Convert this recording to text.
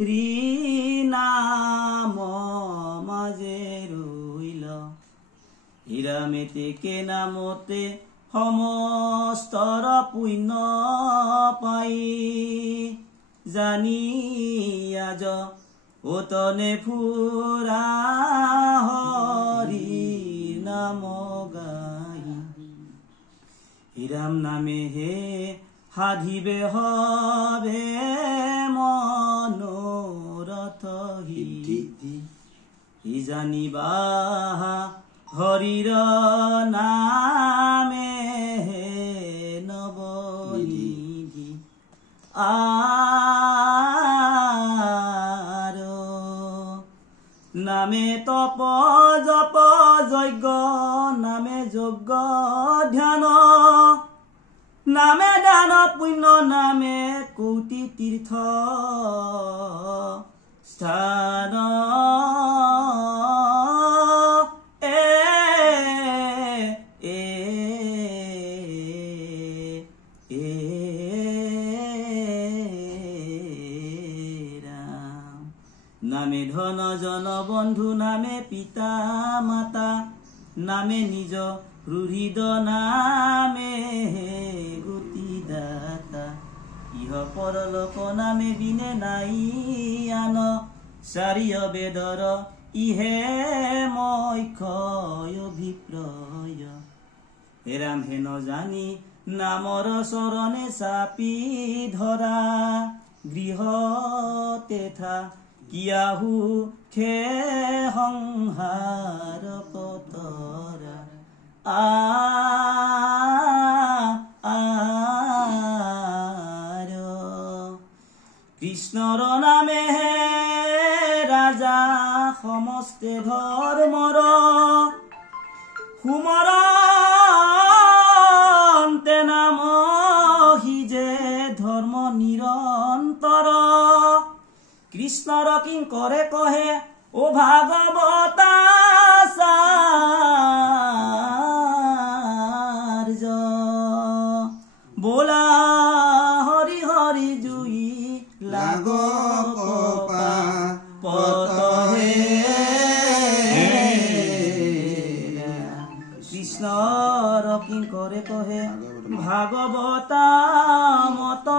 নাম মাজে ৰইল হীৰামেতে কে নামতে সমস্তৰ পুণ্য পাই জানি আজ ওতনে ফুৰা হৰি নাম গাই হীরাম নামে হে সাধিবে হবে মনোরথ হি জানিবা হরির নামে নবনিধি আর নামে তপ জপ যজ্ঞ নামে যজ্ঞ ধ্যান নামে দান পুণ্য নামে কোটি তীৰ্থ স্থান নামে ধন জন বন্ধু নামে পিতা মাতা নামে নিজ হৃদ নামে গতিদাতা ইহ পরলোক নামে বিনে নাই আন চাৰিয় বেদৰ ইহে মক্ষয় অভিপ্ৰয় হেৰাম হে নজানি নামৰ চৰণে চাপি ধৰা গৃহতে থা কিয়াহু খে সংহাৰ কতৰা কৃষ্ণৰ নামে ৰাজা সমস্তে ধৰ্মৰ সুমৰন্তে নাম হিজে ধৰ্ম নিৰন্তৰ কৃষ্ণৰ কিংকৰে কহে ও ভাগৱতাচাৰ্য বোলা হৰি হৰি জুই লাগ পতহে কৃষ্ণৰ কিংকৰে কহে ভাগৱতা মত